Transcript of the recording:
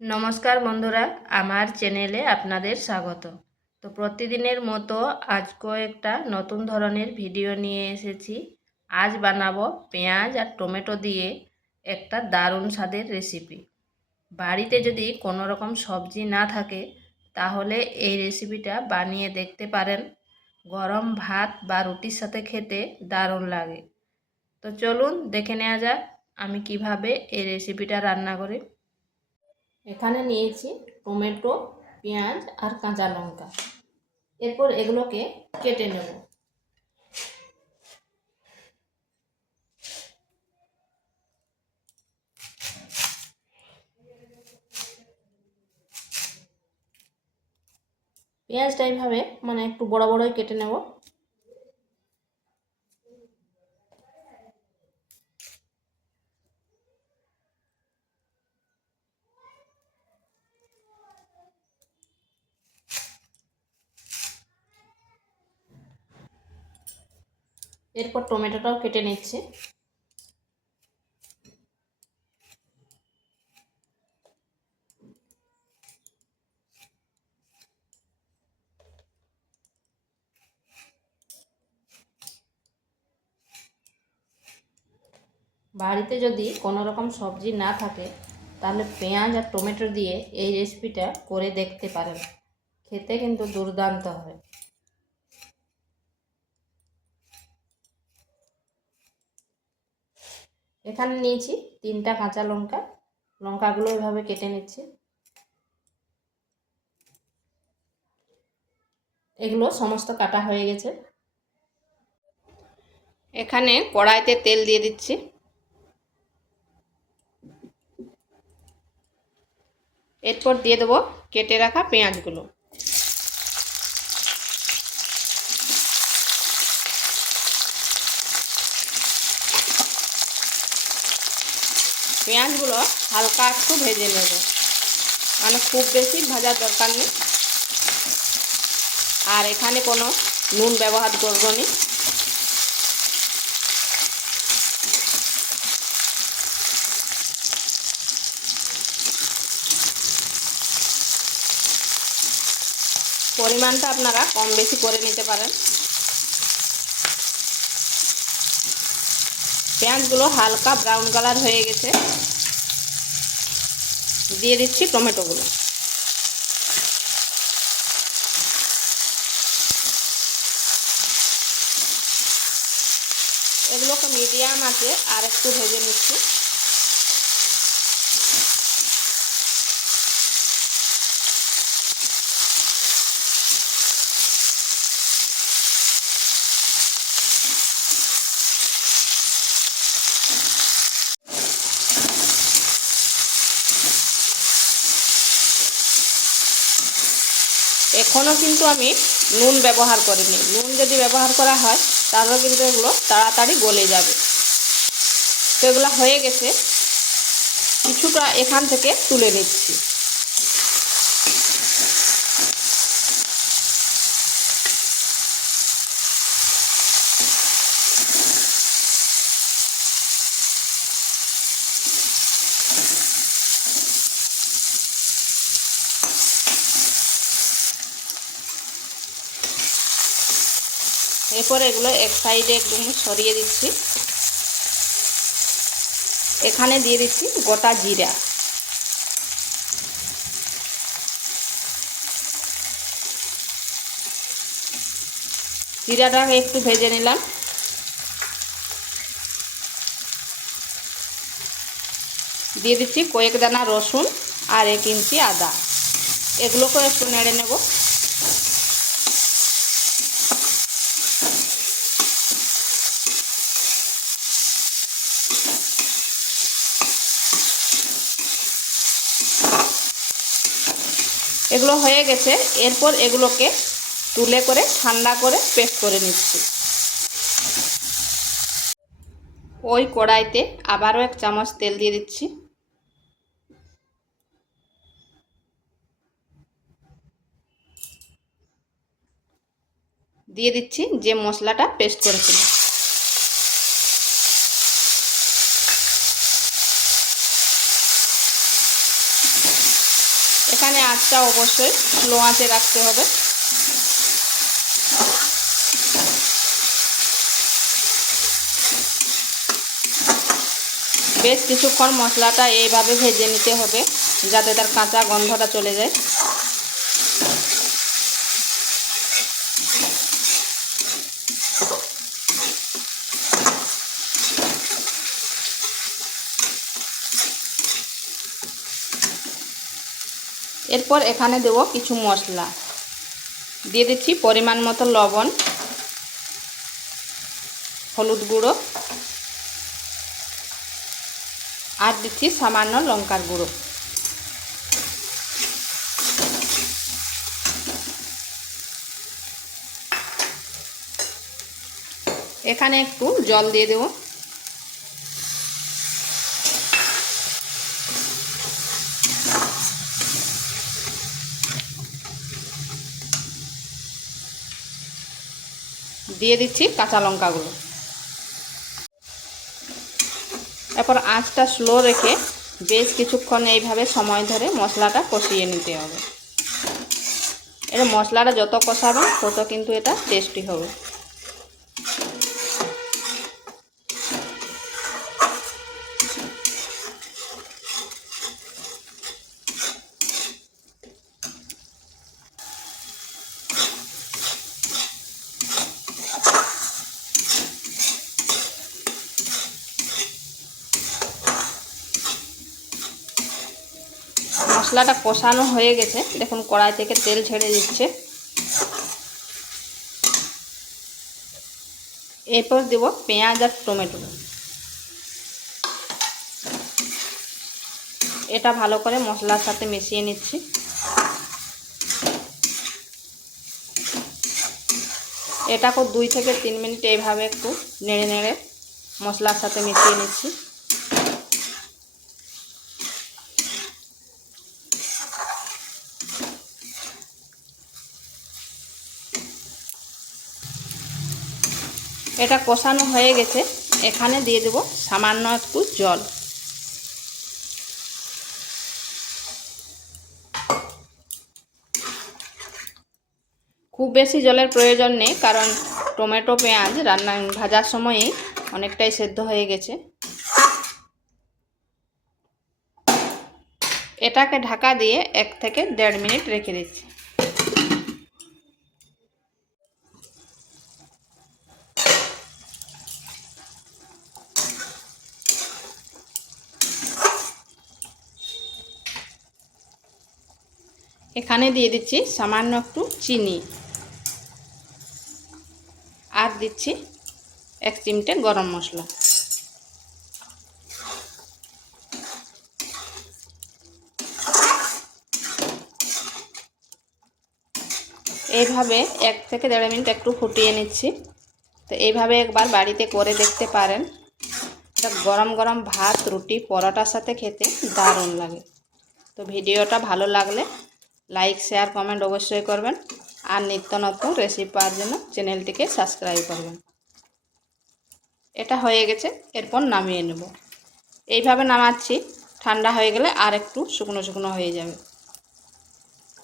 নমস্কার বন্ধুরা, আমার চ্যানেলে আপনাদের স্বাগত। তো প্রতিদিনের মতো আজকেও একটা নতুন ধরনের ভিডিও নিয়ে এসেছি। আজ বানাবো পেঁয়াজ আর টমেটো দিয়ে একটা দারুণ স্বাদের রেসিপি। বাড়িতে যদি কোনো রকম সবজি না থাকে তাহলে এই রেসিপিটা বানিয়ে দেখতে পারেন। গরম ভাত বা রুটির সাথে খেতে দারুণ লাগে। তো চলুন দেখে নেওয়া যাক আমি কিভাবে এই রেসিপিটা রান্না করি। এখানে নিয়েছি টমেটো, পেঁয়াজ আর কাঁচা লঙ্কা। এরপর এগুলোকে কেটে নেব। পেঁয়াজটা এইভাবে একটু বড় বড়ই কেটে নেব। এরপর টমেটোটাও কেটে নিচ্ছি। বাড়িতে যদি কোনো রকম সবজি না থাকে তাহলে পেঁয়াজ আর টমেটো দিয়ে এই রেসিপিটা করে দেখতে পারেন। খেতে কিন্তু দুর্দান্ত হয়। এখানে নিয়েছি 3টা কাঁচা লঙ্কা। লঙ্কাগুলো এভাবে কেটে নিচ্ছি। এগুলো সমস্ত কাটা হয়ে গেছে। এখানে কড়াইতে তেল দিয়ে দিচ্ছি। এরপর দিয়ে দেবো কেটে রাখা পেঁয়াজগুলো। পেঁয়াজগুলো হালকা একটু ভেজে নেব, খুব বেশি ভাজার দরকার নেই। আর এখানে কোনো নুন ব্যবহার করব না। পরিমাণটা আপনারা কম বেশি করে নিতে পারেন। পেঁয়াজগুলো হালকা ব্রাউন কালার হয়ে গেছে। দিয়ে দিচ্ছি টমেটোগুলো। এগুলোকে মিডিয়াম আঁচে আর একটু ভেজে নিচ্ছি। এখনও কিন্তু আমি নুন ব্যবহার করিনি। নুন যদি ব্যবহার করা হয় তাহলে কিন্তু এগুলো তাড়াতাড়ি গলে যাবে। তো এগুলো হয়ে গেছে, কিছুটা এখান থেকে তুলে নিচ্ছি। এরপর এগুলো এক সাইডে একদম সরিয়ে দিচ্ছি। এখানে দিয়ে দিচ্ছি গোটা জিরা। জিরাটাকে একটু ভেজে নিলাম। দিয়ে দিচ্ছি কয়েক দানা রসুন আর 1 ইঞ্চি আদা। এগুলোকেও একটু নেড়ে নেব। এগুলো হয়ে গেছে। এরপর এগুলোকে তুলে করে ঠান্ডা করে পেস্ট করে নিচ্ছি। ওই কড়াইতে আবারও 1 চামচ তেল দিয়ে দিচ্ছি। দিয়ে দিচ্ছি যে মশলাটা পেস্ট করেছিলাম। এখানে আঁচটা অবশ্যই লো আঁচে রাখতে হবে। বেশ কিছুক্ষণ মশলাটা এইভাবে ভেজে নিতে হবে যাতে তার কাঁচা গন্ধটা চলে যায়। এরপর এখানে দেব কিছু মশলা, দিয়ে দিচ্ছি পরিমাণ মতো লবণ, হলুদ গুঁড়ো, আর দিচ্ছি সামান্য লঙ্কার গুঁড়ো। এখানে একটু জল দিয়ে দেব। দিয়ে দিচ্ছি কাঁচা লঙ্কাগুলো। এরপর আঁচটা স্লো রেখে বেশ কিছুক্ষণ এইভাবে সময় ধরে মশলাটা কষিয়ে নিতে হবে। এর মশলাটা যত কষাবে তত কিন্তু এটা টেস্টি হবে। মশলাটা কষানো হয়ে গেছে, দেখুন কড়াই থেকে তেল ছেড়ে দিচ্ছে। এরপর দেব পেঁয়াজ আর টমেটো। এটা ভালো করে মশলার সাথে মিশিয়ে নিচ্ছি। এটাকে 2 থেকে 3 মিনিট এইভাবে একটু নেড়ে নেড়ে মশলার সাথে মিশিয়ে নিচ্ছি। এটা কষানো হয়ে গেছে, এখানে দিয়ে দেব সামান্য একটু জল। খুব বেশি জলের প্রয়োজন নেই, কারণ টমেটো পেঁয়াজ ভাজার সময়ই অনেকটাই সেদ্ধ হয়ে গেছে। এটাকে ঢাকা দিয়ে 1 থেকে 1.5 মিনিট রেখে দিচ্ছি। এখানে দিয়ে দিচ্ছি সামান্য একটু চিনি, আর দিচ্ছি 1 চিমটে গরম মশলা। এইভাবে 1 থেকে 1.5 মিনিট একটু ফুটিয়ে নিচ্ছি। তো এইভাবে একবার বাড়িতে করে দেখতে পারেন। এটা গরম গরম ভাত, রুটি, পরোটার সাথে খেতে দারুণ লাগে। তো ভিডিওটা ভালো লাগলে লাইক, শেয়ার, কমেন্ট অবশ্যই করবেন, আর নিত্য নতুন রেসিপি পাওয়ার জন্য চ্যানেলটিকে সাবস্ক্রাইব করবেন। এটা হয়ে গেছে, এরপর নামিয়ে নেব। এইভাবে নামাচ্ছি, ঠান্ডা হয়ে গেলে আর একটু শুকনো শুকনো হয়ে যাবে।